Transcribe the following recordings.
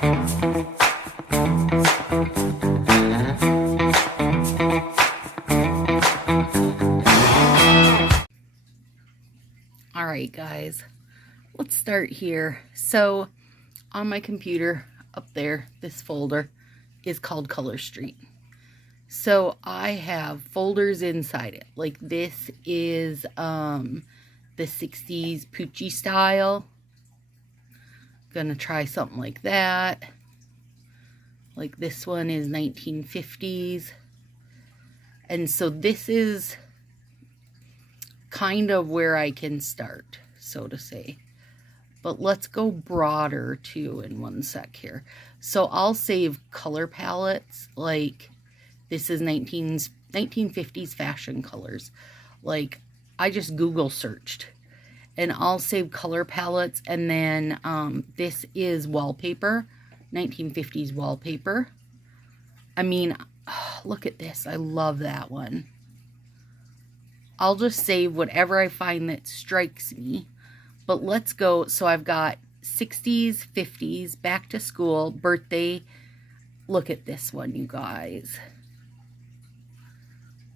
All right, guys, let's start here. So on my computer up there, this folder is called Color Street. So I have folders inside it. Like this is the 60s Poochie style. Gonna try something like that. Like this one is 1950s. And so this is kind of where I can start, so to say. But let's go broader too in one sec here. So I'll save color palettes. Like this is 1950s fashion colors. Like I just Google searched. And I'll save color palettes. And then this is wallpaper. 1950s wallpaper. I mean, oh, look at this. I love that one. I'll just save whatever I find that strikes me. But let's go. So I've got 60s, 50s, back to school, birthday. Look at this one, you guys.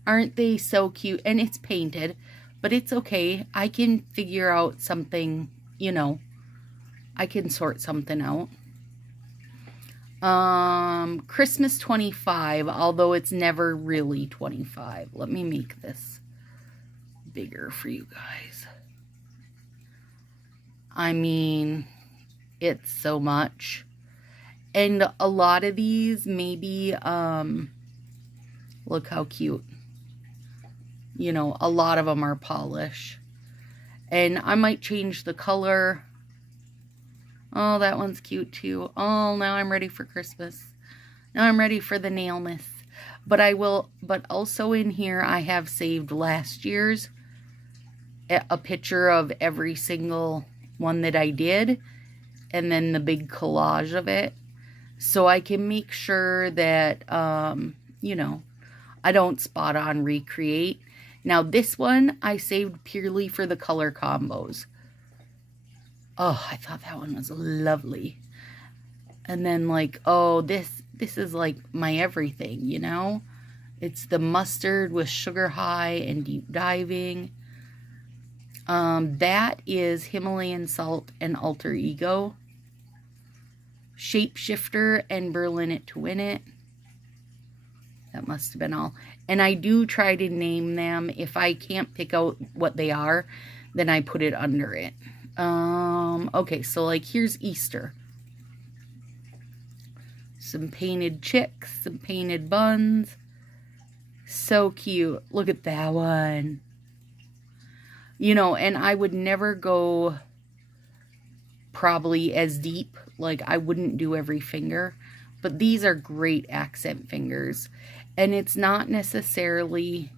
Aren't they so cute? And it's painted, but it's okay. I can figure out something, you know. I can sort something out. Christmas 25, although it's never really 25. Let me make this bigger for you guys. I mean, it's so much. And a lot of these maybe, look how cute. You know, a lot of them are polish. And I might change the color. Oh, that one's cute too. Oh, now I'm ready for Christmas. Now I'm ready for the nail miss. But I will, but also in here I have saved last year's, a picture of every single one that I did, and then the big collage of it, so I can make sure that you know, I don't spot on recreate. Now this one I saved purely for the color combos. Oh, I thought that one was lovely. And then like, oh, this is like my everything, you know. It's the mustard with sugar high and deep diving. That is Himalayan salt and alter ego. Shapeshifter and Berlin it to win it. That must have been all. And I do try to name them. If I can't pick out what they are, then I put it under it. Okay, so like here's Easter. Some painted chicks, some painted buns. So cute. Look at that one. You know, and I would never go probably as deep. Like I wouldn't do every finger. But these are great accent fingers. And it's not necessarily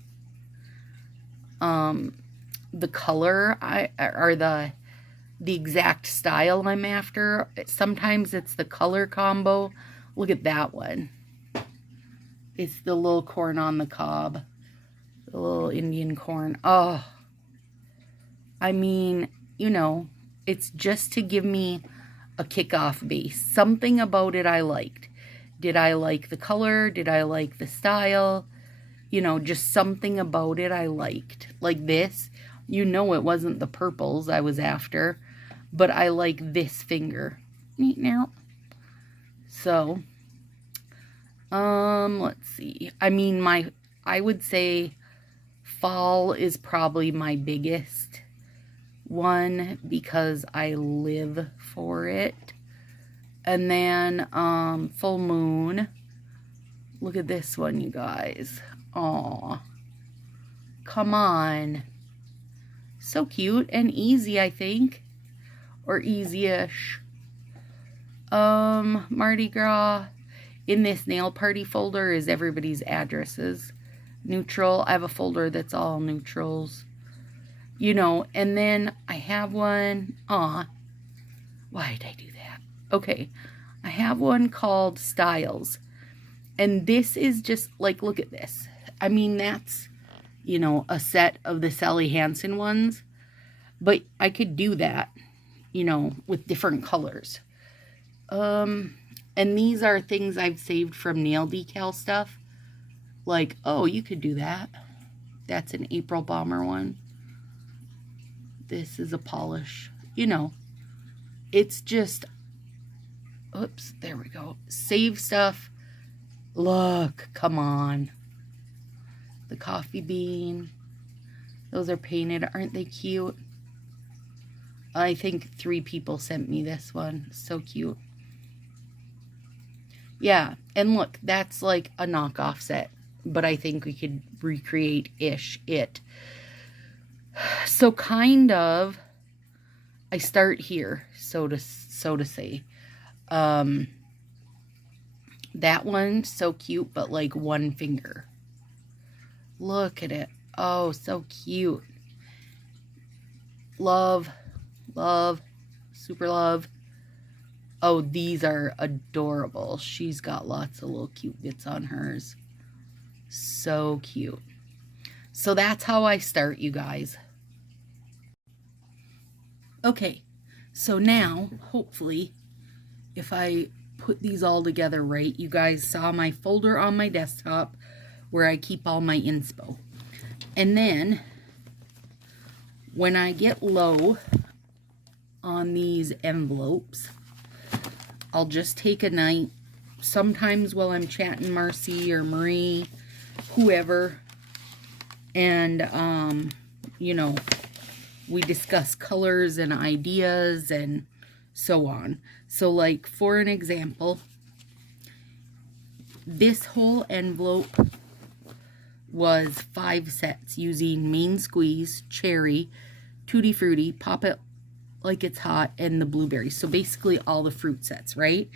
the color or the exact style I'm after. Sometimes it's the color combo. Look at that one. It's the little corn on the cob. The little Indian corn. Oh, I mean, you know, it's just to give me a kickoff base. Something about it I liked. Did I like the color? Did I like the style? You know, just something about it I liked. Like this, you know, it wasn't the purples I was after, but I like this finger. Neat now. So, let's see. I mean, I would say fall is probably my biggest one because I live for it. And then full moon. Look at this one, you guys. Aw, come on. So cute and easy, I think, or easy-ish. Mardi Gras. In this nail party folder is everybody's addresses. Neutral. I have a folder that's all neutrals. You know, and then I have one. Aw, why did I do that? Okay, I have one called Styles. And this is just, like, look at this. I mean, that's, you know, a set of the Sally Hansen ones. But I could do that, you know, with different colors. And these are things I've saved from nail decal stuff. Like, oh, you could do that. That's an April Bomber one. This is a polish. You know, it's just, oops, there we go. Save stuff. Look, come on. The coffee bean. Those are painted. Aren't they cute? I think 3 people sent me this one. So cute. Yeah, and look, that's like a knockoff set. But I think we could recreate-ish it. So kind of, I start here, so to say. That one's so cute, but like one finger. Look at it. Oh, so cute. Love, love, super love. Oh, these are adorable. She's got lots of little cute bits on hers. So cute. So that's how I start, you guys. Okay, so now, hopefully, if I put these all together right, you guys saw my folder on my desktop where I keep all my inspo. And then, when I get low on these envelopes, I'll just take a night, sometimes while I'm chatting Marcy or Marie, whoever, and, you know, we discuss colors and ideas and so on. So, like, for an example, this whole envelope was 5 sets using Main Squeeze, Cherry, Tutti Frutti, Pop It Like It's Hot, and the Blueberry. So basically all the fruit sets, right?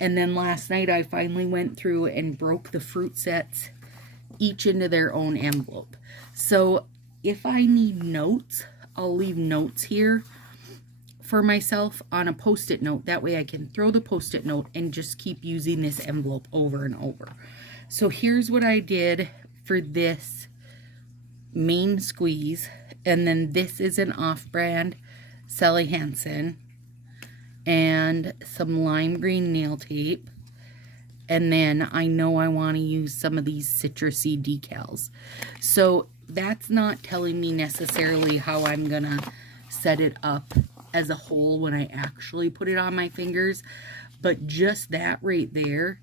And then last night I finally went through and broke the fruit sets each into their own envelope. So if I need notes, I'll leave notes here for myself on a post-it note. That way I can throw the post-it note and just keep using this envelope over and over. So here's what I did for this Main Squeeze. And then this is an off-brand Sally Hansen. And some lime green nail tape. And then I know I want to use some of these citrusy decals. So that's not telling me necessarily how I'm going to set it up as a whole when I actually put it on my fingers. But just that right there,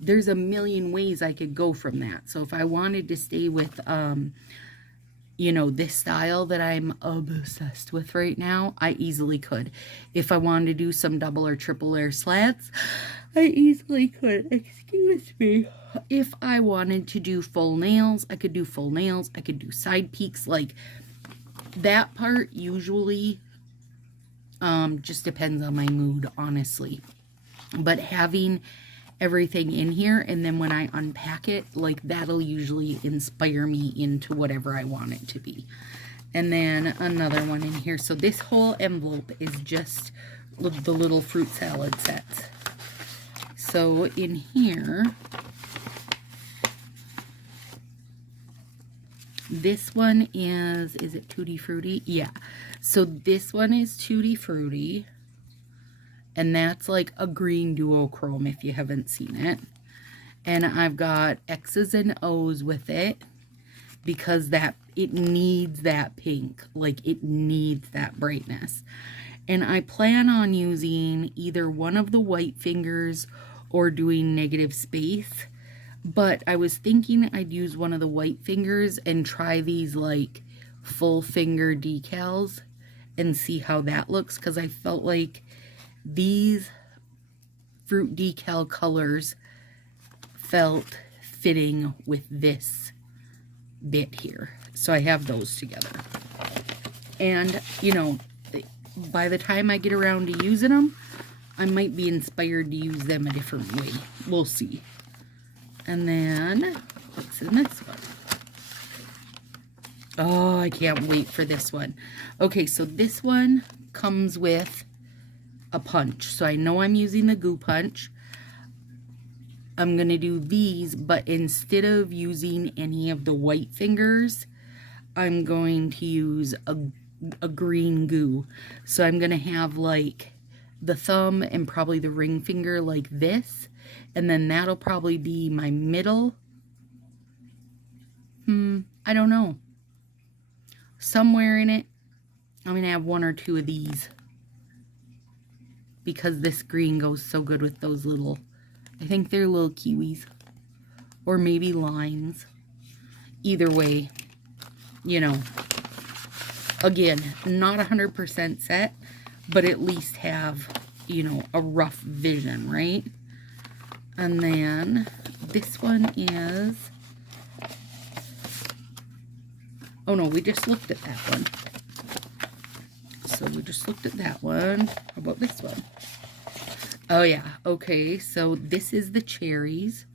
there's a million ways I could go from that. So if I wanted to stay with, you know, this style that I'm obsessed with right now, I easily could. If I wanted to do some double or triple layer slats, I easily could. Excuse me. If I wanted to do full nails, I could do full nails. I could do side peaks. Like, that part usually just depends on my mood, honestly. But having everything in here, and then when I unpack it, like, that'll usually inspire me into whatever I want it to be. And then another one in here. So this whole envelope is just the little fruit salad sets. So in here, this one is it Tutti Frutti? Yeah. So this one is Tutti Frutti. And that's like a green duochrome if you haven't seen it. And I've got X's and O's with it because it needs that pink. Like, it needs that brightness. And I plan on using either one of the white fingers or doing negative space. But I was thinking I'd use one of the white fingers and try these like full finger decals and see how that looks, because I felt like these fruit decal colors felt fitting with this bit here. So I have those together. And, you know, by the time I get around to using them, I might be inspired to use them a different way. We'll see. And then, what's in this one? Oh, I can't wait for this one. Okay, so this one comes with a punch. So I know I'm using the Goo Punch. I'm going to do these, but instead of using any of the white fingers, I'm going to use a green goo. So I'm going to have like the thumb and probably the ring finger like this. And then that'll probably be my middle. I don't know. Somewhere in it, I'm going to have one or two of these. Because this green goes so good with those little, I think they're little kiwis. Or maybe limes. Either way, you know. Again, not 100% set, but at least have, you know, a rough vision, right? And then this one is, oh no, we just looked at that one. So we just looked at that one. How about this one? Oh yeah, okay, so this is the cherries.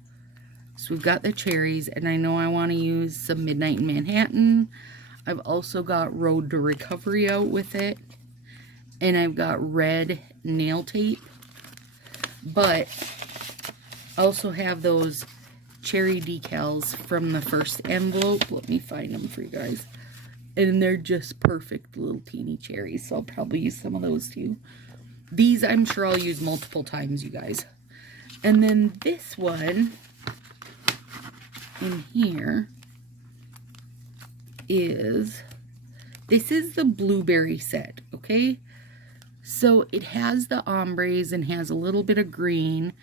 So we've got the cherries, and I know I want to use some Midnight in Manhattan. I've also got Road to Recovery out with it. And I've got red nail tape. But I also have those cherry decals from the first envelope. Let me find them for you guys. And they're just perfect little teeny cherries. So I'll probably use some of those too. These I'm sure I'll use multiple times, you guys. And then this one in here is, this is the blueberry set, okay? So it has the ombres and has a little bit of green.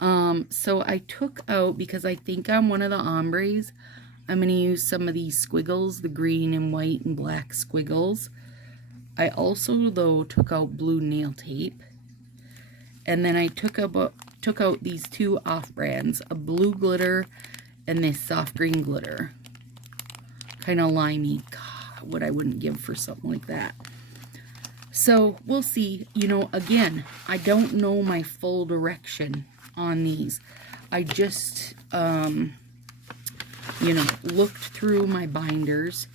So I took out, because I think on one of the ombres, I'm going to use some of these squiggles, the green and white and black squiggles. I also, though, took out blue nail tape. And then I took out these two off-brands, a blue glitter and this soft green glitter. Kind of limey. God, what I wouldn't give for something like that. So, we'll see. You know, again, I don't know my full direction on these. I just, you know, looked through my binders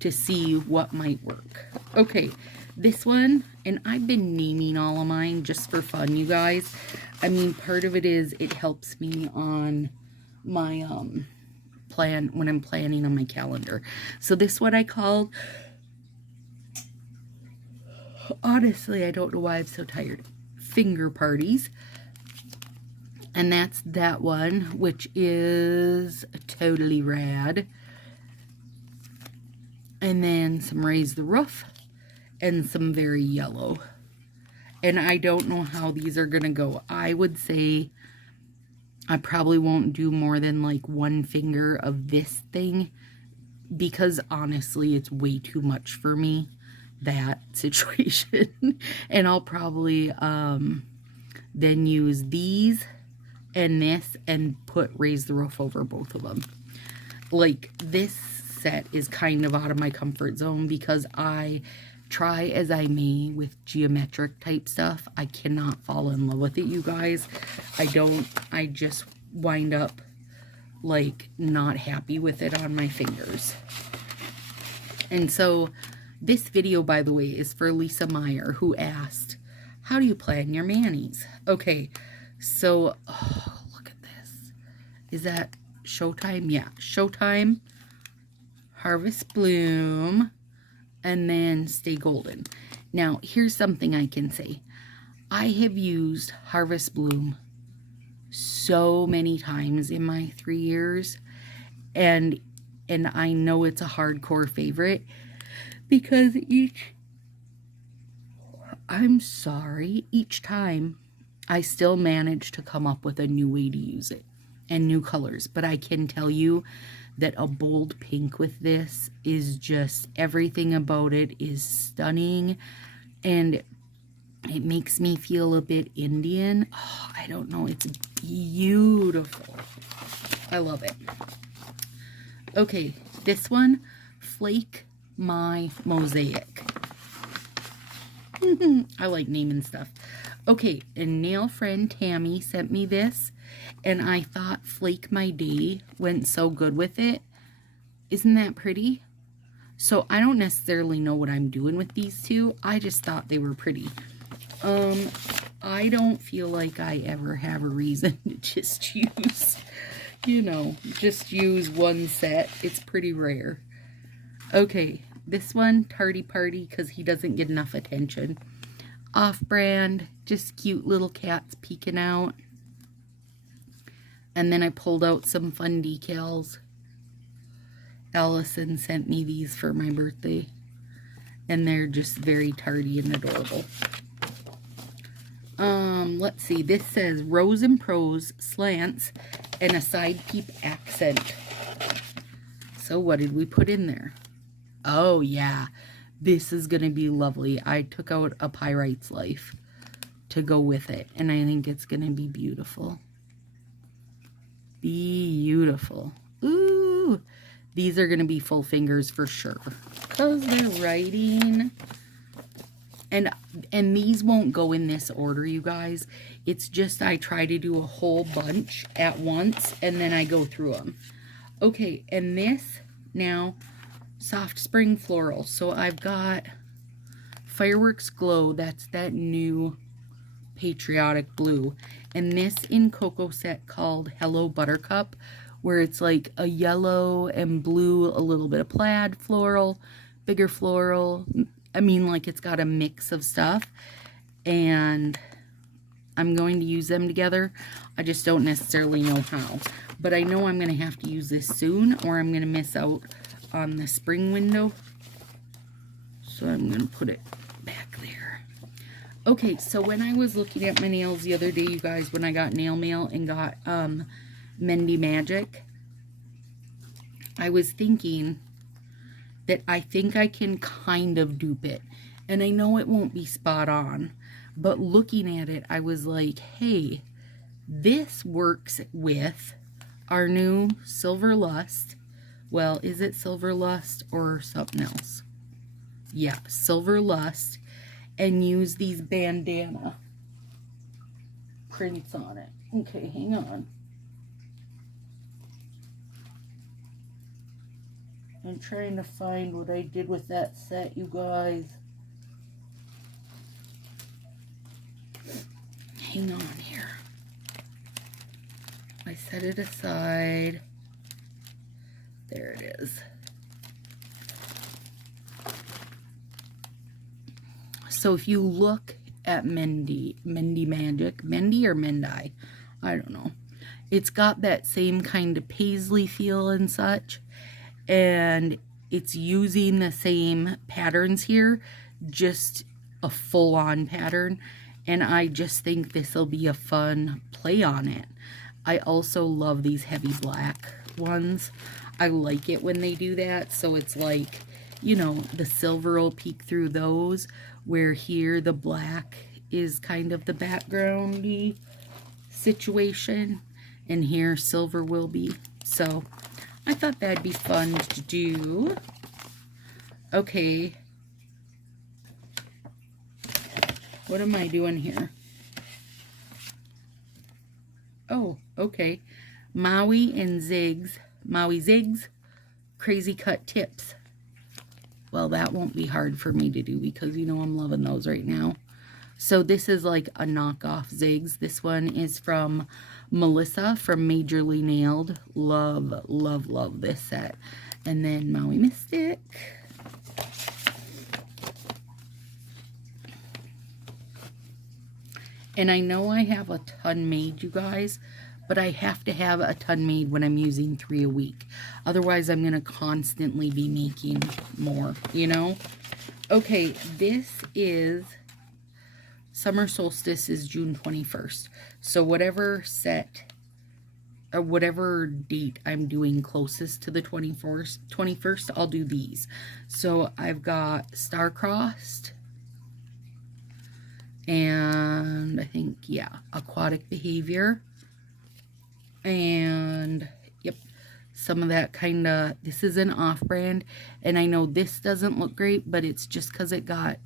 to see what might work. Okay, this one, and I've been naming all of mine just for fun, you guys. I mean, part of it is it helps me on my plan when I'm planning on my calendar. So this one I called, honestly, I don't know why I'm so tired, Finger Parties. And that's that one, which is totally rad. And then some Raise the Roof and some Very Yellow. And I don't know how these are going to go. I would say I probably won't do more than like one finger of this thing, because honestly, it's way too much for me, that situation. And I'll probably then use these and this and put Raise the Roof over both of them. Like, this set is kind of out of my comfort zone, because I try as I may with geometric type stuff, I cannot fall in love with it, you guys. I just wind up like not happy with it on my fingers. And so this video, by the way, is for Lisa Meyer, who asked, how do you plan your manis? Okay, so oh, look at this. Is that Showtime? Yeah, Showtime, Harvest Bloom, and then Stay Golden. Now, here's something I can say. I have used Harvest Bloom so many times in my 3 years, and I know it's a hardcore favorite, because each time I still manage to come up with a new way to use it and new colors. But I can tell you that a bold pink with this is just, everything about it is stunning, and it makes me feel a bit Indian. Oh, I don't know, it's beautiful. I love it. Okay, this one, Flake My Mosaic. I like naming stuff. Okay, and nail friend Tammy sent me this, and I thought Flake My Day went so good with it. Isn't that pretty? So I don't necessarily know what I'm doing with these two. I just thought they were pretty. I don't feel like I ever have a reason to just use, you know, just use one set. It's pretty rare. Okay, this one, Tardy Party, because he doesn't get enough attention. Off-brand, just cute little cats peeking out. And then I pulled out some fun decals. Allison sent me these for my birthday. And they're just very tardy and adorable. Let's see. This says Rose and Prose slants and a side peep accent. So what did we put in there? Oh yeah, this is gonna be lovely. I took out a Pyrite's Life to go with it, and I think it's gonna be beautiful. Beautiful. Ooh, these are gonna be full fingers for sure, because they're writing. And these won't go in this order, you guys. It's just I try to do a whole bunch at once, and then I go through them. Okay, and this now, Soft Spring Floral. So I've got Fireworks Glow. That's that new patriotic blue. And this in Cocoa Set called Hello Buttercup, where it's like a yellow and blue, a little bit of plaid floral, bigger floral. I mean, like, it's got a mix of stuff, and I'm going to use them together. I just don't necessarily know how, but I know I'm going to have to use this soon, or I'm going to miss out on the spring window. So I'm going to put it back there. Okay, so when I was looking at my nails the other day, you guys, when I got nail mail and got Mendy Magic, I was thinking that I think I can kind of dupe it. And I know it won't be spot on, but looking at it, I was like, hey, this works with our new Silver Lust. Well, is it Silver Lust or something else? Yeah, Silver Lust. And use these bandana prints on it. Okay, hang on. I'm trying to find what I did with that set, you guys. Hang on here. I set it aside. There it is. So if you look at Mendy Magic, Mendy or Mendy, I don't know. It's got that same kind of paisley feel and such. And it's using the same patterns here, just a full-on pattern. And I just think this will be a fun play on it. I also love these heavy black ones. I like it when they do that. So it's like, you know, the silver will peek through those, where here the black is kind of the backgroundy situation. And here silver will be. So I thought that'd be fun to do. Okay. What am I doing here? Oh, okay. Maui Zigs, Crazy Cut Tips. Well, that won't be hard for me to do because, you know, I'm loving those right now. So this is like a knockoff Zigs. This one is from Melissa from Majorly Nailed. Love, love, love this set. And then Maui Mystic. And I know I have a ton made, you guys, but I have to have a ton made when I'm using 3 a week. Otherwise, I'm going to constantly be making more, you know? Okay, this is Summer Solstice is June 21st. So whatever set, or whatever date I'm doing closest to the 21st, I'll do these. So I've got Star-Crossed. And I think, yeah, Aquatic Behavior. And, yep, some of that kind of, this is an off-brand. And I know this doesn't look great, but it's just because it got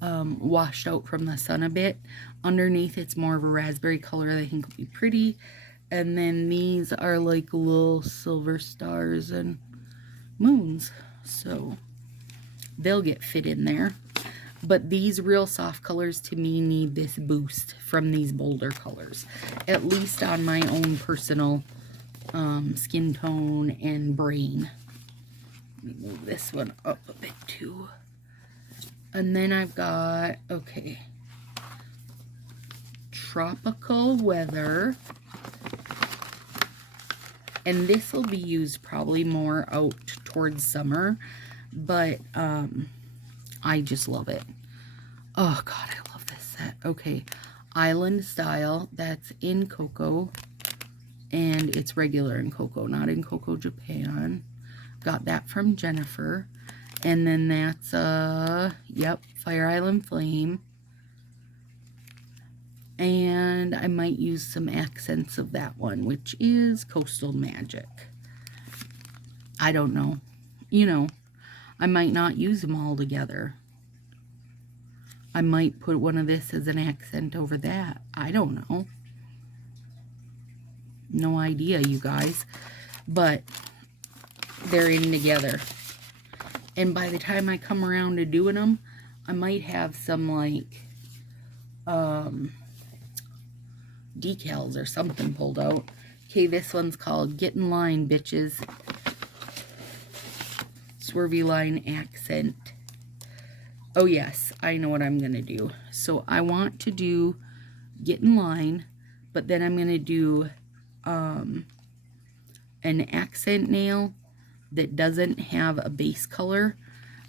washed out from the sun a bit. Underneath, it's more of a raspberry color that I think will be pretty. And then these are like little silver stars and moons. So they'll get fit in there. But these real soft colors to me need this boost from these bolder colors. At least on my own personal skin tone and brain. Let me move this one up a bit too. And then I've got, okay, Tropical Weather. And this will be used probably more out towards summer, but I just love it. Oh God, I love this set. Okay, Island Style, that's in Cocoa, and it's regular in Cocoa, not in Cocoa Japan. Got that from Jennifer. And then that's, yep, Fire Island Flame. And I might use some accents of that one, which is Coastal Magic. I don't know. You know, I might not use them all together. I might put one of this as an accent over that. I don't know. No idea, you guys. But they're in together. And by the time I come around to doing them, I might have some, like, decals or something pulled out. Okay, this one's called Get in Line, Bitches. Swervy line accent. Oh yes, I know what I'm gonna do. So I want to do Get in Line, but then I'm gonna do an accent nail that doesn't have a base color,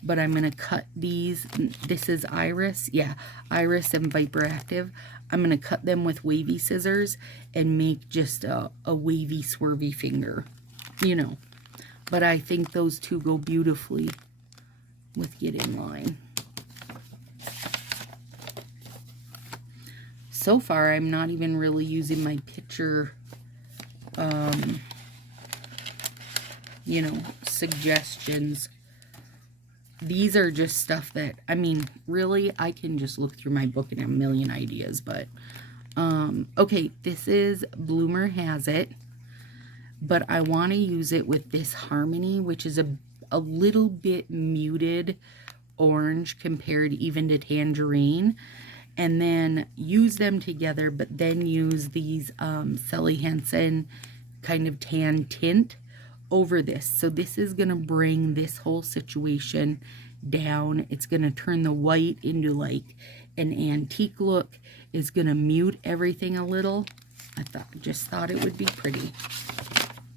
but I'm gonna cut these. This is Iris, yeah, Iris and Viper Active. I'm going to cut them with wavy scissors and make just a wavy, swervy finger, you know. But I think those two go beautifully with Get in Line. So far, I'm not even really using my picture, you know, suggestions. These are just stuff that, I mean, really, I can just look through my book and have a million ideas, but, okay, this is Bloomer Has It, but I want to use it with this Harmony, which is a little bit muted orange compared even to Tangerine, and then use them together, but then use these Sally Hansen kind of tan tint over this. So this is going to bring this whole situation down. It's going to turn the white into like an antique look. It's going to mute everything a little. I just thought it would be pretty.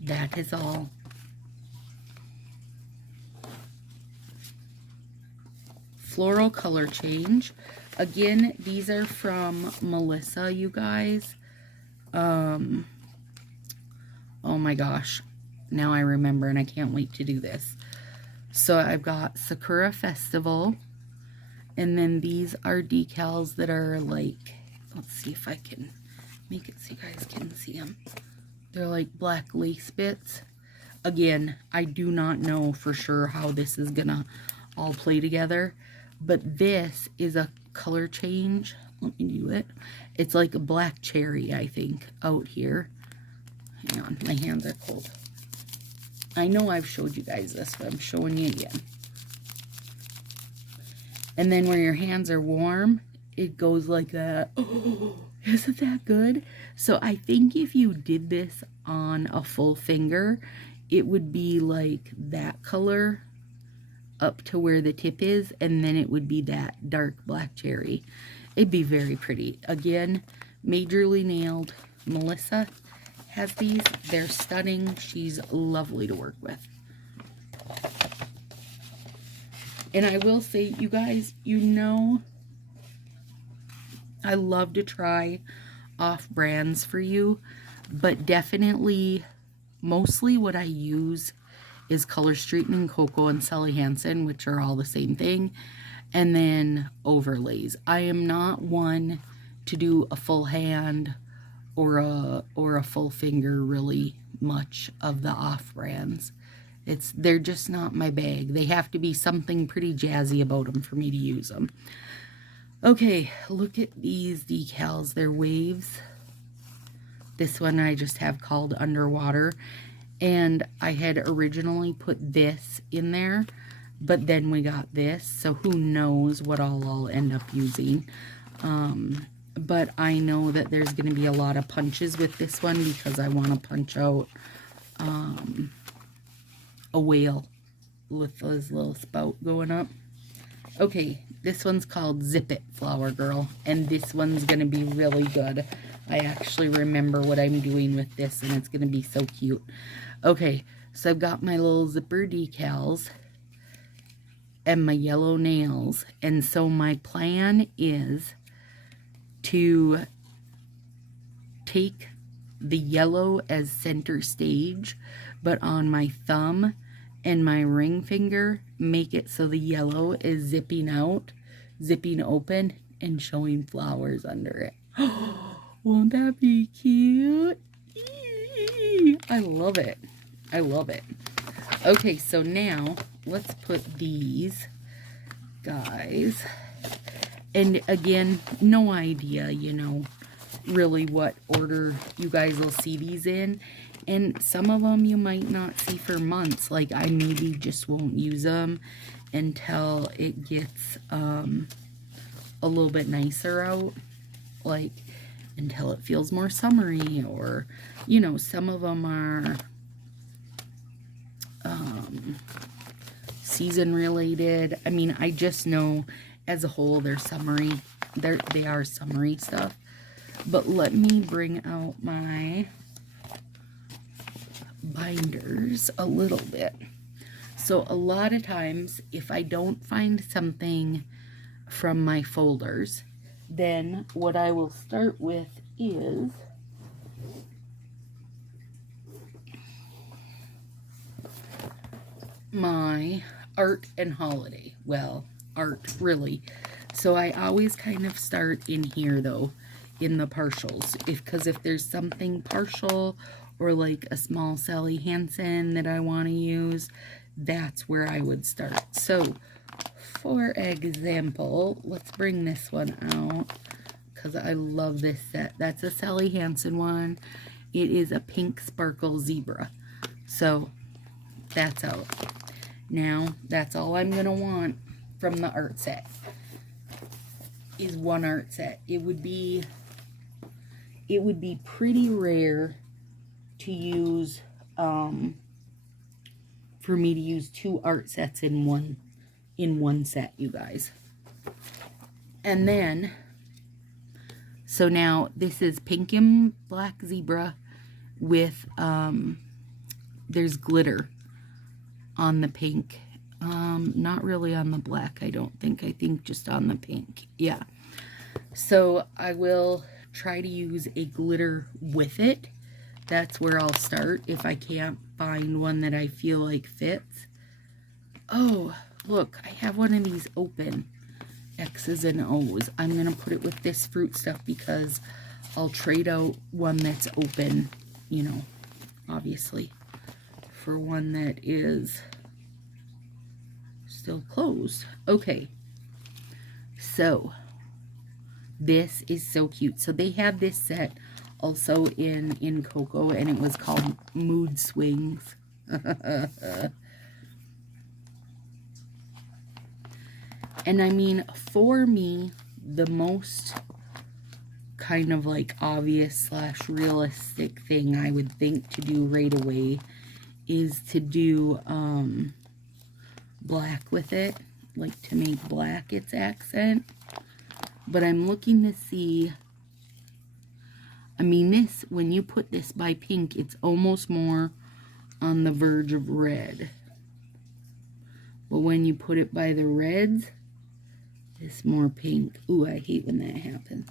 That is all. Floral color change. Again, these are from Melissa, you guys. Oh my gosh. Now I remember, and I can't wait to do this. So I've got Sakura Festival, and then these are decals that are like, let's see if I can make it so you guys can see them. They're like black lace bits. Again, I do not know for sure how this is gonna all play together, but this is a color change. Let me do it. It's like a black cherry, I think, out here. Hang on, my hands are cold. I know I've showed you guys this, but I'm showing you again. And then where your hands are warm, it goes like that. Oh, isn't that good? So I think if you did this on a full finger, it would be like that color up to where the tip is, and then it would be that dark black cherry. It'd be very pretty. Again, majorly nailed. Melissa has these. They're stunning. She's lovely to work with. And I will say, you guys, you know, I love to try off brands for you, but definitely, mostly what I use is Color Street and Cocoa and Sally Hansen, which are all the same thing, and then overlays. I am not one to do a full hand or a full finger really much of the off brands. They're just not my bag. They have to be something pretty jazzy about them for me to use them. Okay, look at these decals. They're waves. This one I just have called Underwater, and I had originally put this in there, but then we got this, so who knows what I'll end up using. But I know that there's going to be a lot of punches with this one because I want to punch out a whale with his little spout going up. Okay, this one's called Zip It Flower Girl, and this one's going to be really good. I actually remember what I'm doing with this, and it's going to be so cute. Okay, so I've got my little zipper decals and my yellow nails, and so my plan is to take the yellow as center stage, but on my thumb and my ring finger, make it so the yellow is zipping out, zipping open, and showing flowers under it. Won't that be cute? I love it. I love it. Okay, so now let's put these guys. And again, no idea, you know, really what order you guys will see these in. And some of them you might not see for months. Like, I maybe just won't use them until it gets a little bit nicer out. Like, until it feels more summery, or, you know, some of them are season related. I mean, I just know as a whole they're summery. They are summery stuff. But let me bring out my binders a little bit. So a lot of times, if I don't find something from my folders, then what I will start with is my art and holiday. Well, art, really. So I always kind of start in here, though, in the partials. Because if there's something partial, or like a small Sally Hansen that I want to use, that's where I would start. So, for example, let's bring this one out, because I love this set. That's a Sally Hansen one. It is a pink sparkle zebra. So, that's out. Now, that's all I'm going to want from the art set, is one art set. It would be pretty rare to use, for me to use 2 art sets in one set, you guys. And then, so now this is pink and black zebra with, there's glitter on the pink. Not really on the black, I don't think. I think just on the pink. Yeah. So I will try to use a glitter with it. That's where I'll start if I can't find one that I feel like fits. Oh, look, I have one of these open X's and O's. I'm going to put it with this fruit stuff because I'll trade out one that's open, you know, obviously, for one that is still closed. Okay, so this is so cute. So they have this set also in Cocoa, and it was called Mood Swings. And I mean, for me, the most kind of like obvious / realistic thing I would think to do right away is to do black with it, like to make black its accent. But I'm looking to see, I mean, this, when you put this by pink, it's almost more on the verge of red. But when you put it by the reds, it's more pink. Ooh, I hate when that happens.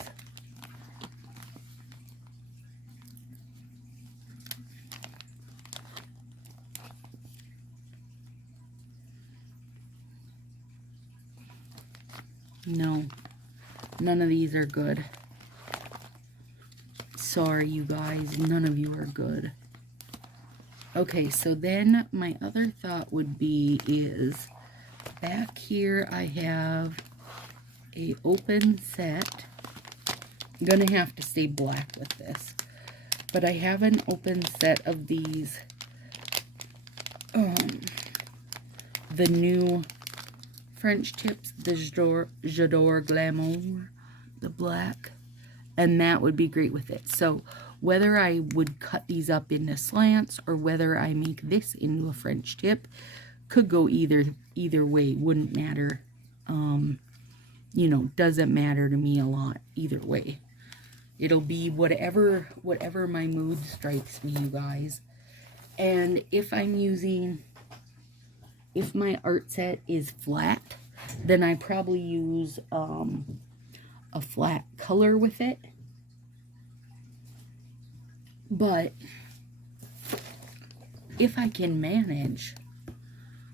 No, none of these are good. Sorry, you guys, none of you are good. Okay, so then my other thought would be is back here I have a open set. I'm gonna have to stay black with this, but I have an open set of these the new French tips, the J'adore Glamour, the black, and that would be great with it. So whether I would cut these up into slants or whether I make this into a French tip could go either way, wouldn't matter You know, doesn't matter to me a lot either way. It'll be whatever my mood strikes me, you guys. And if my art set is flat, then I probably use a flat color with it. But if I can manage,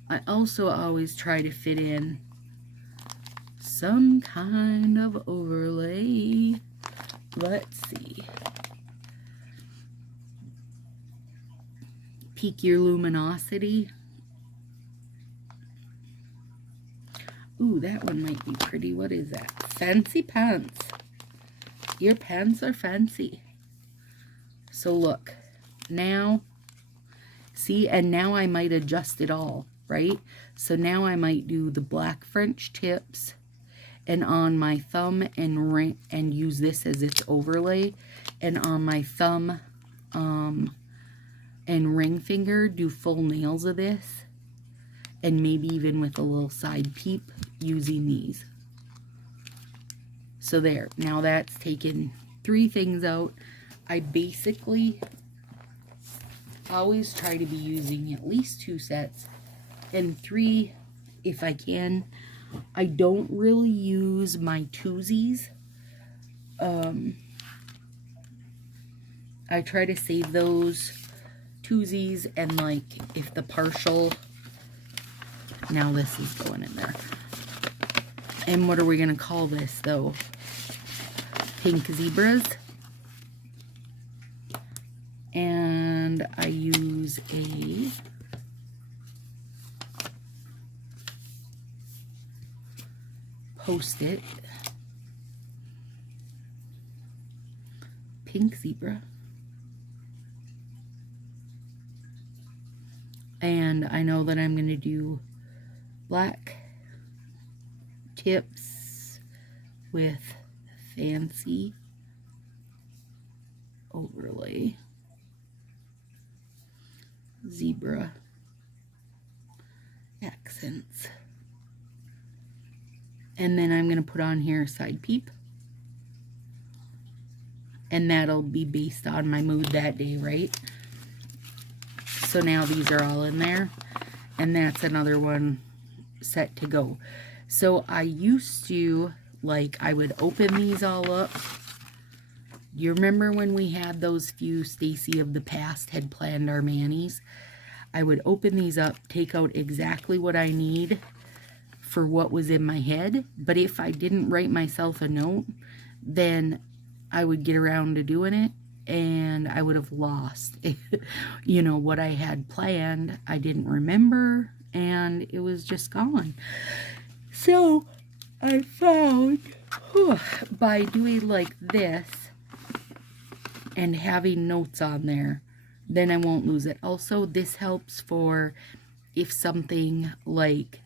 I also always try to fit in some kind of overlay. Let's see. Peak your luminosity. Ooh, that one might be pretty. What is that? Fancy pants. Your pants are fancy. So look, now, see, and now I might adjust it all, right? So now I might do the black French tips and on my thumb and ring, and use this as its overlay, and on my thumb and ring finger do full nails of this, and maybe even with a little side peep using these. So there, now that's taken 3 things out. I basically always try to be using at least 2 sets, and 3 if I can. I don't really use my twosies. I try to save those twosies, and like if the partial, now this is going in there. And what are we gonna call this though? Pink zebras. And I use a Post-it pink zebra, and I know that I'm going to do black tips with fancy overlay zebra accents. And then I'm going to put on here a side peep. And that'll be based on my mood that day, right? So now these are all in there. And that's another one set to go. So I used to, like, I would open these all up. You remember when we had those few Stacy of the past had planned our manis? I would open these up, take out exactly what I need for what was in my head, but if I didn't write myself a note, then I would get around to doing it and I would have lost you know, what I had planned. I didn't remember and it was just gone. So I found by doing like this and having notes on there, then I won't lose it. Also, this helps for if something like,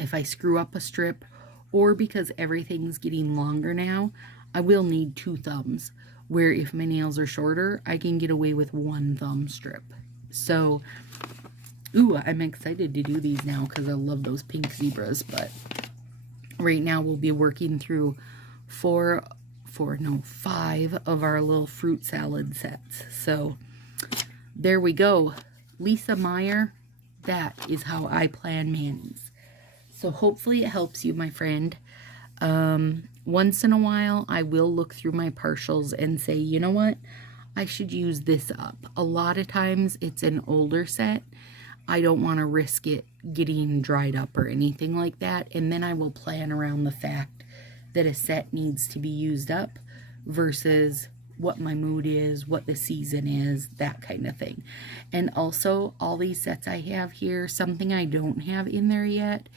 if I screw up a strip, or because everything's getting longer now, I will need 2 thumbs, where if my nails are shorter, I can get away with 1 thumb strip. So, ooh, I'm excited to do these now because I love those pink zebras, but right now we'll be working through 5 of our little fruit salad sets. So, there we go. Lisa Meyer, that is how I plan manis. So hopefully it helps you, my friend. Once in a while, I will look through my partials and say, you know what? I should use this up. A lot of times it's an older set. I don't want to risk it getting dried up or anything like that. And then I will plan around the fact that a set needs to be used up versus what my mood is, what the season is, that kind of thing. And also, all these sets I have here, something I don't have in there yet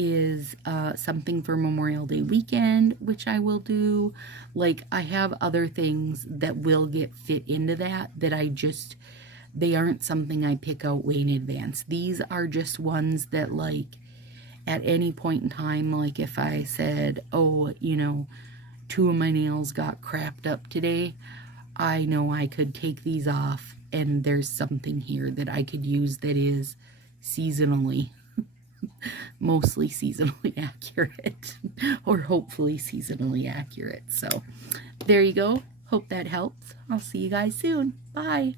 is something for Memorial Day weekend, which I will do. Like, I have other things that will get fit into that they aren't something I pick out way in advance. These are just ones that, like, at any point in time, like if I said, oh, you know, 2 of my nails got crapped up today, I know I could take these off and there's something here that I could use that is seasonally mostly seasonally accurate, or hopefully seasonally accurate. So there you go. Hope that helps. I'll see you guys soon. Bye.